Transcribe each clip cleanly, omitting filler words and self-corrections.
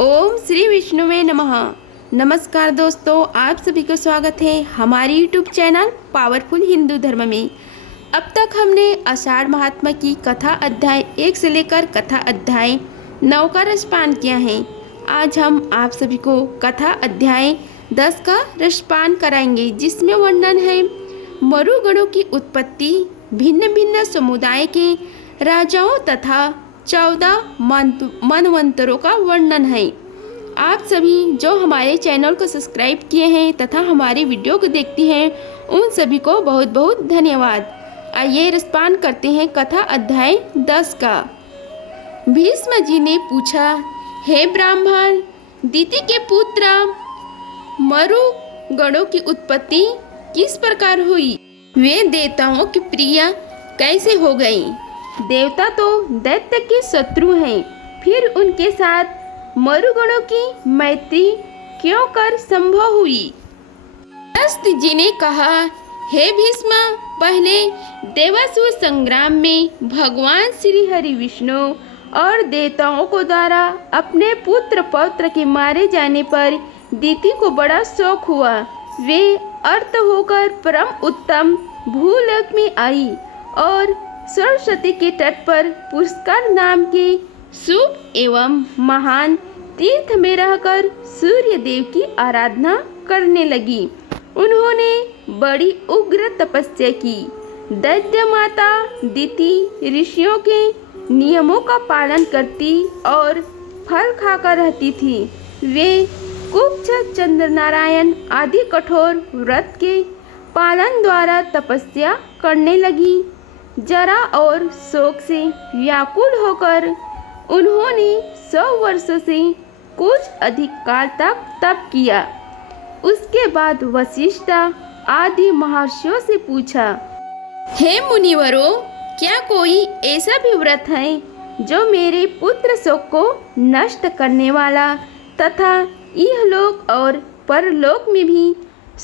ओम श्री विष्णुवे नमः। नमस्कार दोस्तों, आप सभी को स्वागत है हमारे यूट्यूब चैनल पावरफुल हिंदू धर्म में। अब तक हमने आषाढ़ महात्मा की कथा अध्याय 1 से लेकर कथा अध्याय 9 का रसपान किया है। आज हम आप सभी को कथा अध्याय 10 का रसपान कराएंगे, जिसमें वर्णन है मरुगणों की उत्पत्ति, भिन्न भिन्न समुदाय के राजाओं तथा 14 मनवंतरों का वर्णन है। आप सभी जो हमारे चैनल को सब्सक्राइब किए हैं तथा हमारी वीडियो को देखती हैं, उन सभी को बहुत बहुत धन्यवाद। आइए रसपान करते हैं कथा अध्याय 10 का। भीष्म जी ने पूछा, हे ब्राह्मण, दिति के पुत्र मरुगणों की उत्पत्ति किस प्रकार हुई? वे देवताओं की प्रिय कैसे हो गई? देवता तो दैत्य के शत्रु हैं, फिर उनके साथ मरुगणों की मैत्री क्यों कर संभव हुई? अगस्त जी ने कहा, हे भीष्म, पहले देवासुर संग्राम में भगवान श्री हरि विष्णु और देवताओं को द्वारा अपने पुत्र पौत्र के मारे जाने पर दिति को बड़ा शौक हुआ। वे अर्थ होकर परम उत्तम भूलोक में आई और सरस्वती के तट पर पुष्कर नाम के शुभ एवं महान तीर्थ में रहकर सूर्य देव की आराधना करने लगी। उन्होंने बड़ी उग्र तपस्या की। दैत्य माता दिति ऋषियों के नियमों का पालन करती और फल खाकर रहती थी। वे कुब्ज, चंद्रनारायण आदि कठोर व्रत के पालन द्वारा तपस्या करने लगी। जरा और शोक से व्याकुल होकर उन्होंने 100 वर्षों से कुछ अधिक काल तक तप किया। उसके बाद वशिष्ठ आदि महर्षियों से पूछा, हे मुनिवरों, क्या कोई ऐसा भी व्रत है जो मेरे पुत्र शोक को नष्ट करने वाला तथा इहलोक और परलोक में भी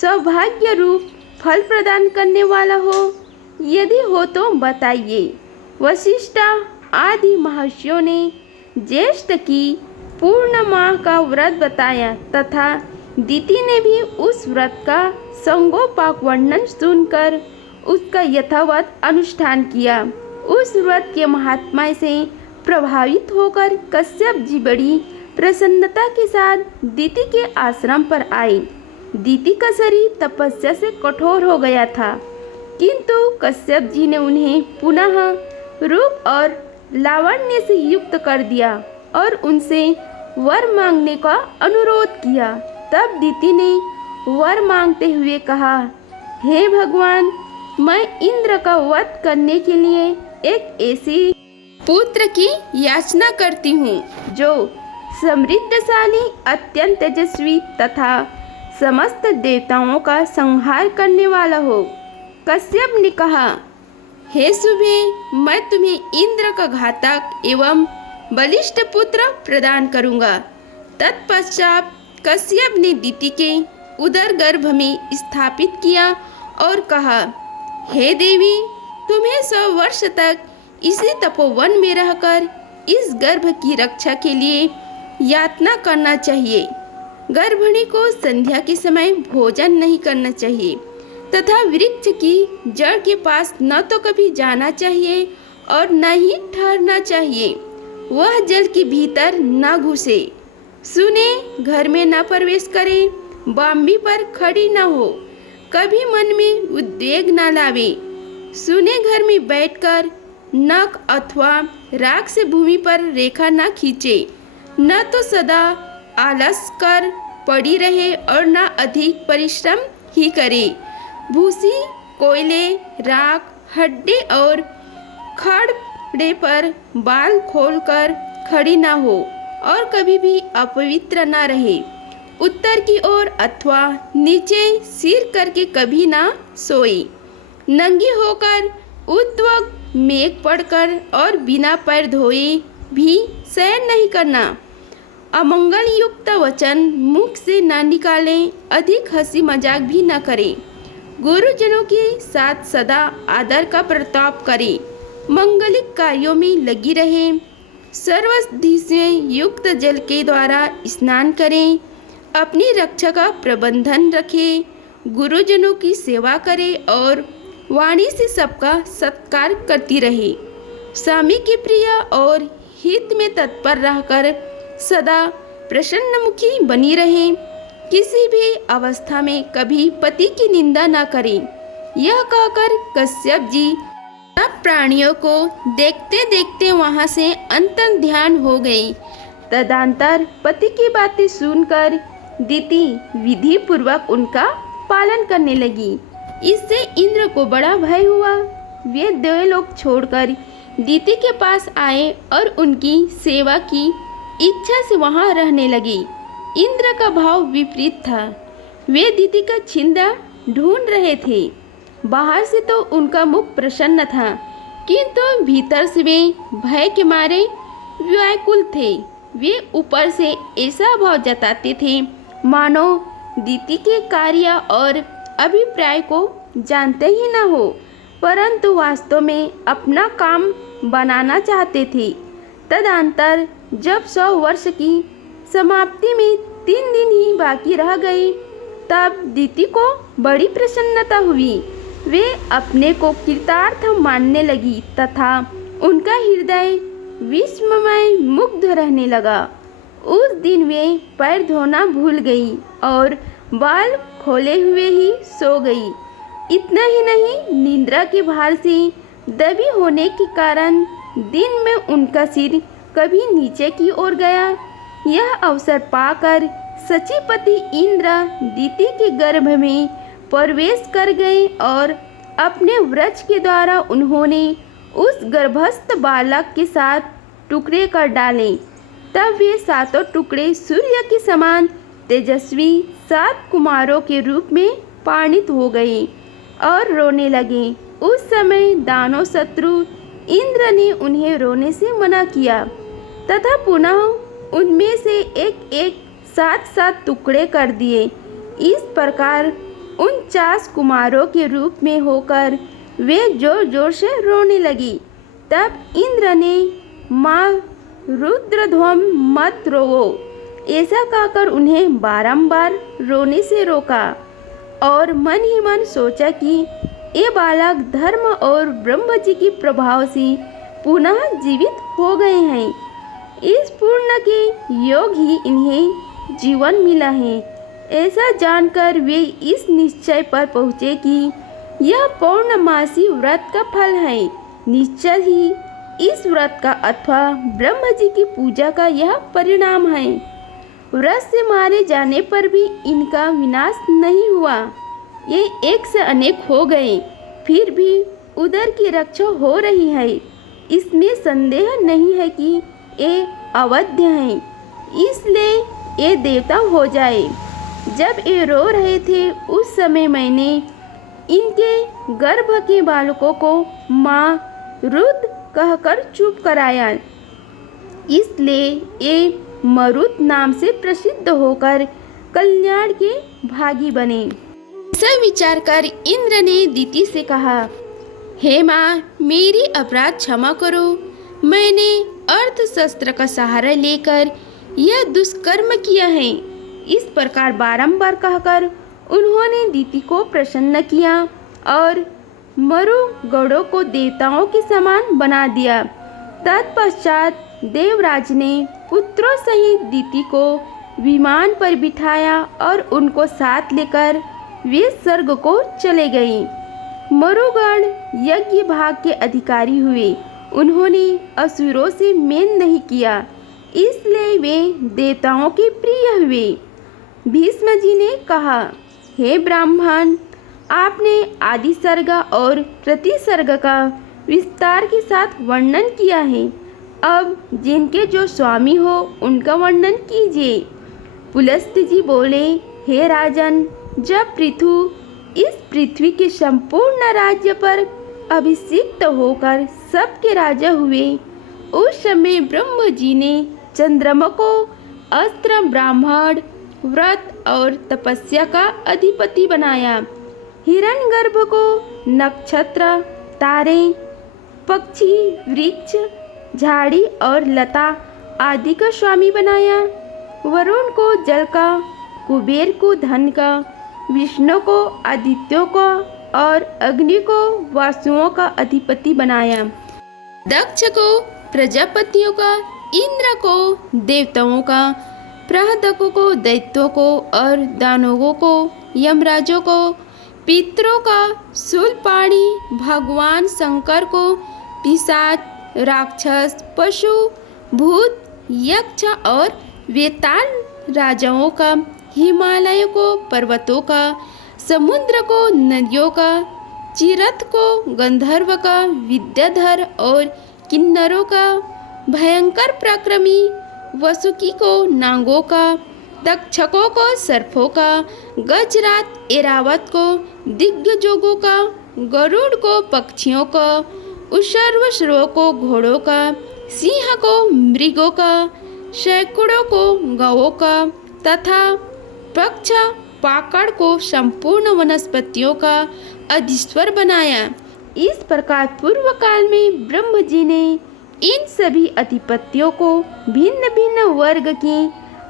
सौभाग्य रूप फल प्रदान करने वाला हो? यदि हो तो बताइए। वशिष्ठ आदि महर्षियों ने ज्येष्ठ की पूर्णमाह का व्रत बताया तथा दिति ने भी उस व्रत का संगोपाक वर्णन सुनकर उसका यथावत अनुष्ठान किया। उस व्रत के महात्म्य से प्रभावित होकर कश्यप जी बड़ी प्रसन्नता के साथ दिति के आश्रम पर आए। दिति का शरीर तपस्या से कठोर हो गया था, किंतु कश्यप जी ने उन्हें पुनः रूप और लावण्य से युक्त कर दिया और उनसे वर मांगने का अनुरोध किया। तब दिति ने वर मांगते हुए कहा, हे भगवान, मैं इंद्र का वध करने के लिए एक ऐसी पुत्र की याचना करती हूँ जो समृद्धशाली, अत्यंत तेजस्वी तथा समस्त देवताओं का संहार करने वाला हो। कश्यप ने कहा, हे शुभे, मैं तुम्हें इंद्र का घातक एवं बलिष्ठ पुत्र प्रदान करूंगा। तत्पश्चात कश्यप ने दिति के उदर गर्भ में स्थापित किया और कहा, हे देवी, तुम्हें 100 वर्ष तक इसी तपोवन में रहकर इस गर्भ की रक्षा के लिए यातना करना चाहिए। गर्भिणी को संध्या के समय भोजन नहीं करना चाहिए तथा वृक्ष की जड़ के पास न तो कभी जाना चाहिए और न ही ठहरना चाहिए। वह जल के भीतर न घुसे, सुने घर में न प्रवेश करे, बाम्बी पर खड़ी न हो, कभी मन में उद्वेग न लावे, सुने घर में बैठकर नख अथवा राख से भूमि पर रेखा न खींचे, न तो सदा आलस कर पड़ी रहे और न अधिक परिश्रम ही करे। भूसी, कोयले, राख, हड्डी और खड़े पर बाल खोलकर खड़ी ना हो और कभी भी अपवित्र ना रहे। उत्तर की ओर अथवा नीचे सिर करके कभी ना सोए। नंगी होकर उद्वग मेघ पड़कर और बिना पैर धोए भी शयन नहीं करना। अमंगल युक्त वचन मुख से ना निकालें, अधिक हंसी मजाक भी न करें। गुरुजनों के साथ सदा आदर का प्रताप करें। मंगलिक कार्यों में लगी रहे। सर्वसिद्धि से युक्त जल के द्वारा स्नान करें, अपनी रक्षा का प्रबंधन रखें, गुरुजनों की सेवा करें और वाणी से सबका सत्कार करती रहे। स्वामी की प्रिय और हित में तत्पर रहकर सदा प्रसन्नमुखी बनी रहें। किसी भी अवस्था में कभी पति की निंदा न करें। यह कहकर कश्यप जी सब प्राणियों को देखते देखते वहां से अंतर ध्यान हो गए। तदंतर पति की बातें सुनकर दिति विधि पूर्वक उनका पालन करने लगी। इससे इंद्र को बड़ा भय हुआ। वे देवलोक छोड़कर दिति के पास आए और उनकी सेवा की इच्छा से वहां रहने लगे। इंद्र का भाव विपरीत था। वे दिति का छिंदा ढूंढ रहे थे। बाहर से तो उनका मुख प्रसन्न था, किंतु भीतर से वे भय के मारे व्याकुल थे। वे ऊपर से ऐसा भाव जताते थे मानो दिति के कार्य और अभिप्राय को जानते ही न हो, परंतु वास्तव में अपना काम बनाना चाहते थे। तदंतर जब 100 वर्ष की समाप्ति में 3 दिन ही बाकी रह गए, तब दिति को बड़ी प्रसन्नता हुई। वे अपने को कृतार्थ मानने लगी तथा उनका हृदय विस्मय मुग्ध रहने लगा। उस दिन वे पैर धोना भूल गई और बाल खोले हुए ही सो गई। इतना ही नहीं, निद्रा के भार से दबी होने के कारण दिन में उनका सिर कभी नीचे की ओर गया। यह अवसर पाकर सचिपति इंद्र दिति के गर्भ में प्रवेश कर गए और अपने वृक्ष के द्वारा उन्होंने उस गर्भस्थ बालक के साथ टुकड़े कर डाले। तब वे 7 टुकड़े सूर्य के समान तेजस्वी 7 कुमारों के रूप में परिणित हो गए और रोने लगे। उस समय दानव शत्रु इंद्र ने उन्हें रोने से मना किया तथा पुनः उनमें से एक एक 7 टुकड़े कर दिए। इस प्रकार 49 कुमारों के रूप में होकर वे जोर जोर से रोने लगी। तब इंद्र ने माँ रुद्रध्वम मत रोवो ऐसा कहकर उन्हें बारंबार रोने से रोका और मन ही मन सोचा कि ये बालक धर्म और ब्रह्म जी के प्रभाव से पुनः जीवित हो गए हैं। इस पूर्ण के योग ही इन्हें जीवन मिला है। ऐसा जानकर वे इस निश्चय पर पहुँचे कि यह पौर्णमासी व्रत का फल है। निश्चय ही इस व्रत का अथवा ब्रह्म जी की पूजा का यह परिणाम है। व्रत से मारे जाने पर भी इनका विनाश नहीं हुआ। ये एक से अनेक हो गए, फिर भी उधर की रक्षा हो रही है। इसमें संदेह नहीं है कि ये अवध्य हैं, इसलिए ये देवता हो जाए। जब ये रो रहे थे उस समय मैंने इनके गर्भ के बालकों को माँ रुद्र कहकर चुप कराया, इसलिए ये मरुत नाम से प्रसिद्ध होकर कल्याण के भागी बने। ऐसा विचार कर इंद्र ने दिति से कहा, हे माँ, मेरी अपराध क्षमा करो। मैंने अर्थ शस्त्र का सहारा लेकर यह दुष्कर्म किया है। इस प्रकार बारंबार कहकर उन्होंने दिति को प्रसन्न किया और मरु गौड़ों को देवताओं के समान बना दिया। तत्पश्चात देवराज ने पुत्रों सहित दिति को विमान पर बिठाया और उनको साथ लेकर वे स्वर्ग को चले गए। मरुगण यज्ञ भाग के अधिकारी हुए। उन्होंने असुरों से मेल नहीं किया, इसलिए वे देवताओं के प्रिय हुए। भीष्म जी ने कहा, हे ब्राह्मण, आपने आदि सर्ग और प्रतिसर्ग का विस्तार के साथ वर्णन किया है। अब जिनके जो स्वामी हो उनका वर्णन कीजिए। पुलस्त्य जी बोले, हे राजन, जब पृथु इस पृथ्वी के संपूर्ण राज्य पर अभिषिक्त होकर सबके राजा हुए, उस समय ब्रह्म जी ने चंद्रमा को अस्त्र, ब्राह्मण, व्रत और तपस्या का अधिपति बनाया। हिरण्यगर्भ को नक्षत्र, तारे, पक्षी, वृक्ष, झाड़ी और लता आदि का स्वामी बनाया। वरुण को जल का, कुबेर को धन का, विष्णु को आदित्यों का और अग्नि को वासुओं का अधिपति बनाया। दक्ष को प्रजापतियों का, इंद्र को देवताओं का, प्रहदकों को दैत्यों को और दानवों को यमराजों को, पितरों का शूलपाणी भगवान शंकर को, पिशाच, राक्षस, पशु, भूत, यक्ष और वेताल राजाओं का, हिमालयों को पर्वतों का, समुद्र को नदियों का, चिरथ को गंधर्व का, विद्याधर और किन्नरों का, भयंकर पराक्रमी वसुकी को नागों का, तक्षकों को सर्पों का, गजरात एरावत को दिग्गजोगों का, गरुड़ को पक्षियों का, उशर्वश्रों को घोड़ों का, सिंह को मृगों का, सैकड़ों को गौओं का तथा पक्ष पाकड़ को संपूर्ण वनस्पतियों का अधीश्वर बनाया। इस प्रकार पूर्व काल में ब्रह्म जी ने इन सभी अधिपतियों को भिन्न भिन्न वर्ग के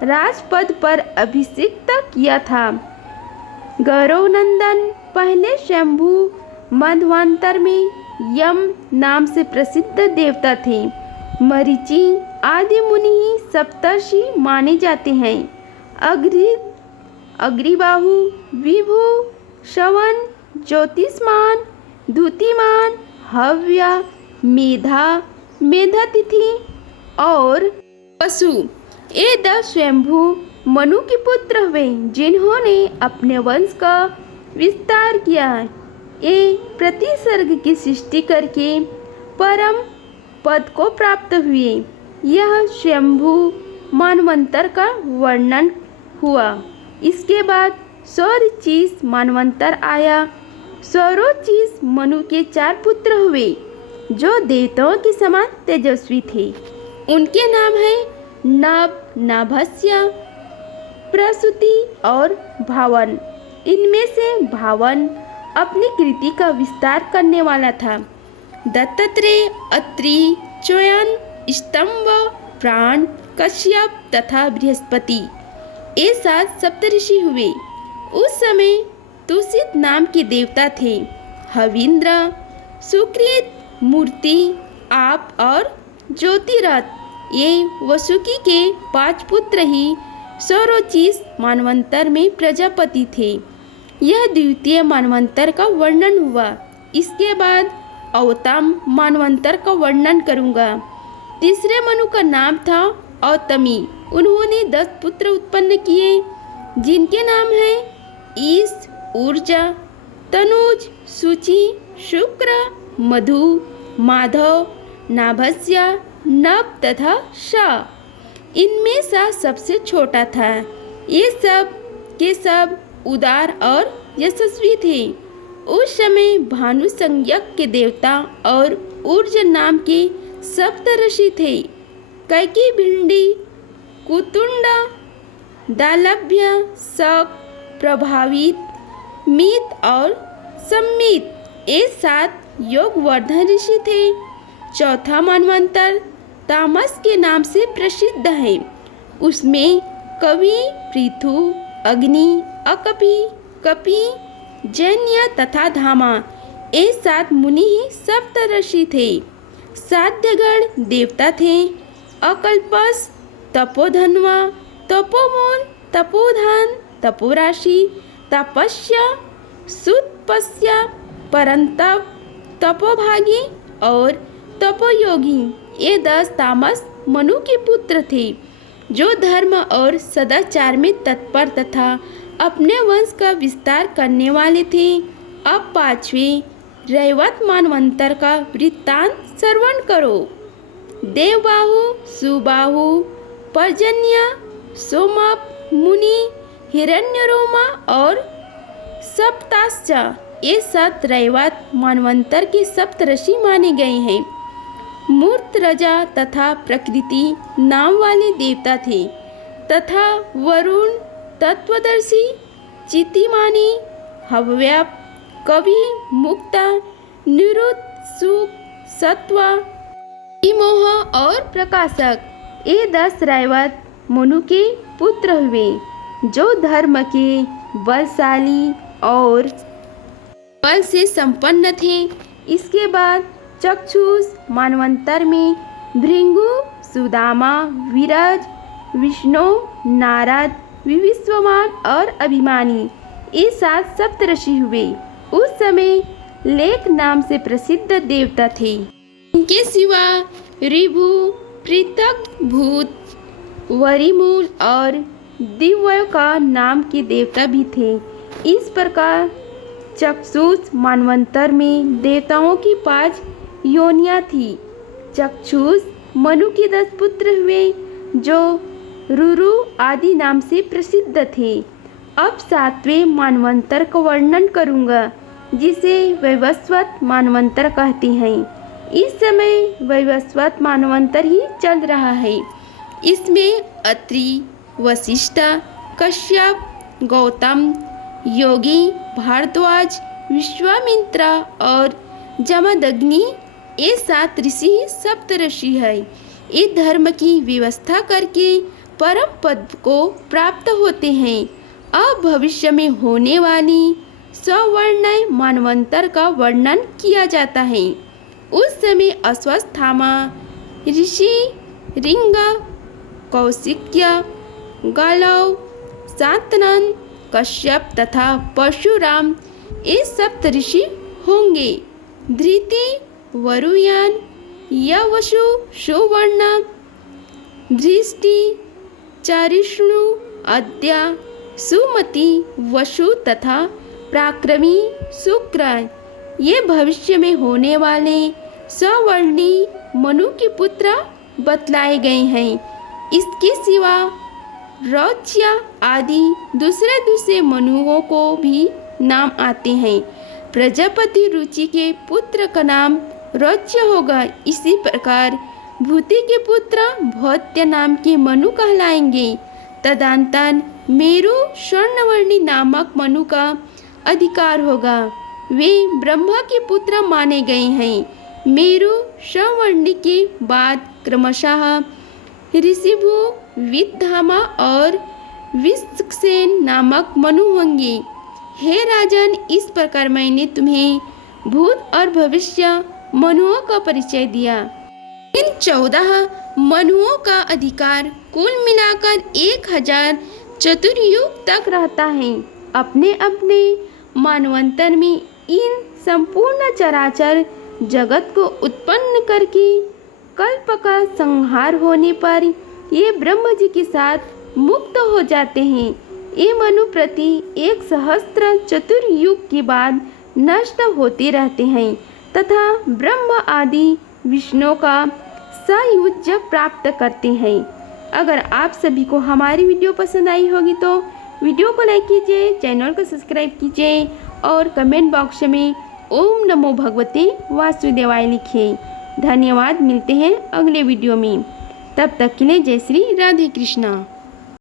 राजपद पर अभिषिक्त किया था। गौरव नंदन पहले शंभु मध्वांतर में यम नाम से प्रसिद्ध देवता थे। मरीचि आदि मुनि ही सप्तर्षि माने जाते हैं। अग्रीबाहु, विभु, श्रवण, ज्योतिष्मान, द्युतिमान, हव्य, मेधा, मेधातिथि और वसु ये 10 स्वयंभू मनु के पुत्र हुए जिन्होंने अपने वंश का विस्तार किया। ये प्रतिसर्ग की सृष्टि करके परम पद को प्राप्त हुए। यह स्वयंभू मानवंतर का वर्णन हुआ। इसके बाद सौरचीस मानवंतर आया। सौरोचीस मनु के 4 पुत्र हुए जो देवताओं के समान तेजस्वी थे। उनके नाम हैं नभ, नाभस्य, प्रसूति और भावन। इनमें से भावन अपनी कृति का विस्तार करने वाला था। दत्तात्रेय, अत्रि, च्यवन, स्तंभ, प्राण, कश्यप तथा बृहस्पति ये 7 सप्तऋषि हुए। उस समय तुषित नाम के देवता थे। हविंद्र, सुकृत, मूर्ति, आप और ज्योतिरथ ये वसुकी के 5 पुत्र ही सौरोचीस मानवंतर में प्रजापति थे। यह द्वितीय मानवंतर का वर्णन हुआ। इसके बाद औतम मानवंतर का वर्णन करूँगा। तीसरे मनु का नाम था औतमी। उन्होंने 10 पुत्र उत्पन्न किए जिनके नाम हैं ईश, ऊर्जा, तनुज, शुचि, शुक्र, मधु, माधव, नाभस्य, नभ तथा श। इनमें सा सबसे छोटा था। ये सब के सब उदार और यशस्वी थे। उस समय भानु संज्ञक के देवता और ऊर्ज नाम के सप्तऋषि थे। कैकी, भिंडी, कुतुंडा, दालभ्य, शक, प्रभावित, मित और सम्मित ये 7 योगवर्धन ऋषि थे। चौथा मानवंतर तामस के नाम से प्रसिद्ध है। उसमें कवि, पृथु, अग्नि, अकपि, कपि, जैन्य तथा धामा ये 7 मुनि ही सप्तऋषि थे। साध्यगण देवता थे। अकल्पस, तपोधन्वा, तपोमोन, तपोधान, तपोराशि, तपस्या, सुतपस्या, परंतप, तपोभागी और तपोयोगी ये 10 तामस मनु के पुत्र थे जो धर्म और सदाचार में तत्पर तथा अपने वंश का विस्तार करने वाले थे। अब 5वें रैवत मानवंतर का वृत्तांत श्रवण करो। देवबाहु, सुबाहु, पर्जन्य, सोमप, मुनि, हिरण्यरोमा और सप्ताश्च ये 7 रैवत मानवंतर के सप्तऋषि माने गए हैं। मूर्त, रजा तथा प्रकृति नाम वाले देवता थे तथा वरुण, तत्वदर्शी, चितिमानी, हव्यप, कवि, मुक्ता, निरुत, सुख, सत्वा मोह और प्रकाशक ये 10 रैवत मनु के पुत्र हुए जो धर्म के बलशाली और बल से संपन्न थे। इसके बाद चक्षुष मानवंतर में भृंगु, सुदामा, विरज, विष्णु, नारद, विश्वमान और अभिमानी ये 7 सप्तऋषि हुए। उस समय लेख नाम से प्रसिद्ध देवता थे। इनके सिवा ऋभु, पृथक, भूत, वरिमूल और दिव्य का नाम के देवता भी थे। इस प्रकार चक्षुष मानवंतर में देवताओं की 5 योनियां थी। चक्षुष मनु के 10 पुत्र हुए जो रुरु आदि नाम से प्रसिद्ध थे। अब 7वें मानवंतर का वर्णन करूंगा जिसे वैवस्वत मानवंतर कहते हैं। इस समय वैवस्वत मानवंतर ही चल रहा है। इसमें अत्रि, वशिष्ठ, कश्यप, गौतम, योगी, भारद्वाज, विश्वामित्र और जमदग्नि ये 7 ऋषि सप्तऋषि है। ये धर्म की व्यवस्था करके परम पद को प्राप्त होते हैं। अब भविष्य में होने वाली सवर्ण मानवंतर का वर्णन किया जाता है। उस समय अश्वत्थामा ऋषि, रिंग, कौशिक्य, गालव, शांतनु, कश्यप तथा परशुराम ये सप्तऋषि होंगे। धृति, वरुयान, यवशु, सुवर्ण, दृष्टि, चारिष्णु, अद्या, सुमति, वसु तथा पराक्रमी, शुक्र ये भविष्य में होने वाले सवर्णी मनु के पुत्र बतलाए गए हैं। इसके सिवा रौच्य आदि दूसरे मनुओं को भी नाम आते हैं। प्रजापति रुचि के पुत्र का नाम रौच्य होगा। इसी प्रकार भूति के पुत्र भौत्य नाम के मनु कहलाएंगे। तदंतर मेरु स्वर्णवर्णी नामक मनु का अधिकार होगा। वे ब्रह्मा के पुत्र माने गए हैं। मेरु स्वर्णवर्णी के बाद क्रमशः ऋषिभु, विद्धामा और विश्वक्सेन नामक मनु होंगे। हे राजन, इस प्रकार मैंने तुम्हें भूत और भविष्य मनुओं का परिचय दिया। इन 14 मनुओं का अधिकार कुल मिलाकर 1000 चतुर्युग तक रहता है। अपने अपने मानवंतर में इन संपूर्ण चराचर जगत को उत्पन्न करके कल्प का संहार होने पर ये ब्रह्म जी के साथ मुक्त हो जाते हैं। ये मनु प्रति 1 सहस्त्र चतुर्युग के बाद नष्ट होते रहते हैं तथा ब्रह्म आदि विष्णु का सायुज्य प्राप्त करते हैं। अगर आप सभी को हमारी वीडियो पसंद आई होगी तो वीडियो को लाइक कीजिए, चैनल को सब्सक्राइब कीजिए और कमेंट बॉक्स में ओम नमो भगवते वासुदेवाय लिखिए। धन्यवाद। मिलते हैं अगले वीडियो में। तब तक के लिए जय श्री राधे कृष्णा।